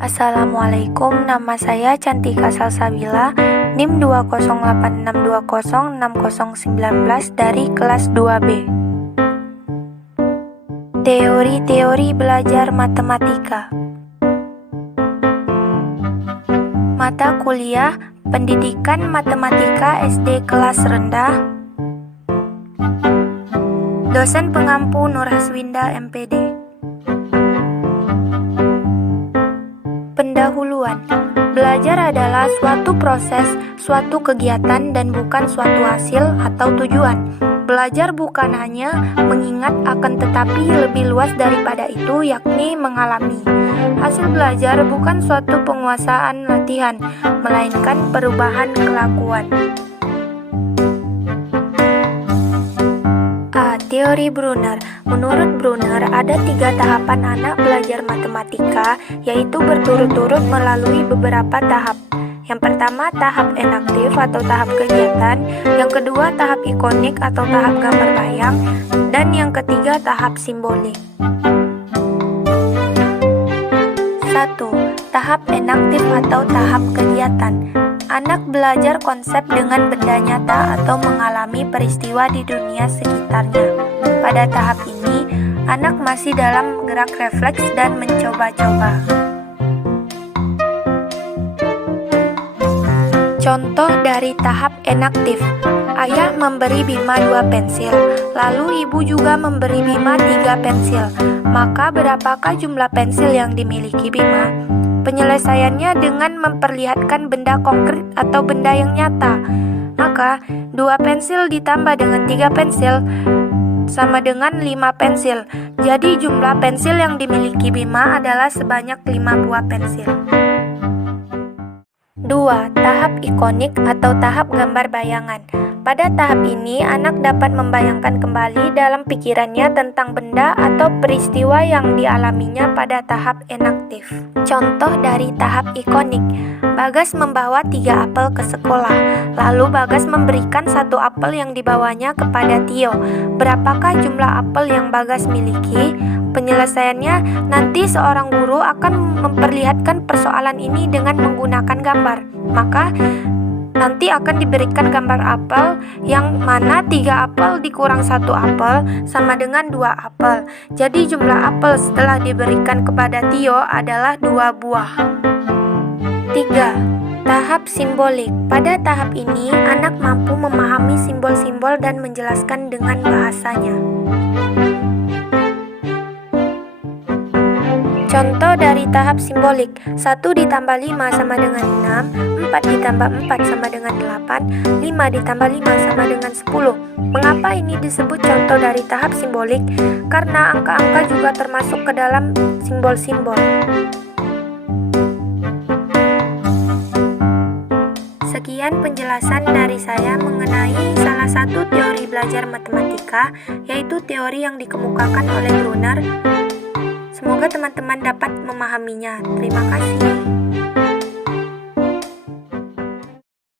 Assalamualaikum, nama saya Cantika Salsabila, NIM 20862060919 dari kelas 2B. Teori-teori belajar matematika. Mata kuliah Pendidikan Matematika SD kelas rendah. Dosen pengampu Nur Haswinda MPD. Pendahuluan. Belajar adalah suatu proses, suatu kegiatan dan bukan suatu hasil atau tujuan. Belajar bukan hanya mengingat akan tetapi lebih luas daripada itu, yakni mengalami. Hasil belajar bukan suatu penguasaan latihan, melainkan perubahan kelakuan. Teori Brunner. Menurut Brunner, ada 3 tahapan anak belajar matematika, yaitu berturut-turut melalui beberapa tahap. Yang pertama, tahap enaktif atau tahap kegiatan. Yang kedua, tahap ikonik atau tahap gambar bayang. Dan yang ketiga, tahap simbolik. 1. Tahap enaktif atau tahap kegiatan. Anak belajar konsep dengan benda nyata atau mengalami peristiwa di dunia sekitarnya. Pada tahap ini, anak masih dalam gerak refleks dan mencoba-coba. Contoh dari tahap enaktif. Ayah memberi Bima 2 pensil, lalu ibu juga memberi Bima 3 pensil. Maka berapakah jumlah pensil yang dimiliki Bima? Penyelesaiannya dengan memperlihatkan benda konkret atau benda yang nyata. Maka 2 pensil ditambah dengan 3 pensil sama dengan 5 pensil. Jadi jumlah pensil yang dimiliki Bima adalah sebanyak 5 buah pensil. 2. Tahap ikonik atau tahap gambar bayangan. Pada tahap ini, anak dapat membayangkan kembali dalam pikirannya tentang benda atau peristiwa yang dialaminya pada tahap enaktif. Contoh dari tahap ikonik. Bagas membawa 3 apel ke sekolah. Lalu Bagas memberikan 1 apel yang dibawanya kepada Tio. Berapakah jumlah apel yang Bagas miliki? Penyelesaiannya, nanti seorang guru akan memperlihatkan persoalan ini dengan menggunakan gambar. Maka nanti akan diberikan gambar apel yang mana 3 apel dikurang 1 apel sama dengan 2 apel. Jadi jumlah apel setelah diberikan kepada Tio adalah 2 buah. 3. Tahap simbolik. Pada tahap ini, anak mampu memahami simbol-simbol dan menjelaskan dengan bahasanya. Contoh dari tahap simbolik. 1 ditambah 5 sama dengan 6, 4 ditambah 4 sama dengan 8, 5 ditambah 5 sama dengan 10. Mengapa ini disebut contoh dari tahap simbolik? Karena angka-angka juga termasuk ke dalam simbol-simbol. Sekian penjelasan dari saya mengenai salah satu teori belajar matematika, yaitu teori yang dikemukakan oleh Brunner. Semoga teman-teman dapat memahaminya. Terima kasih.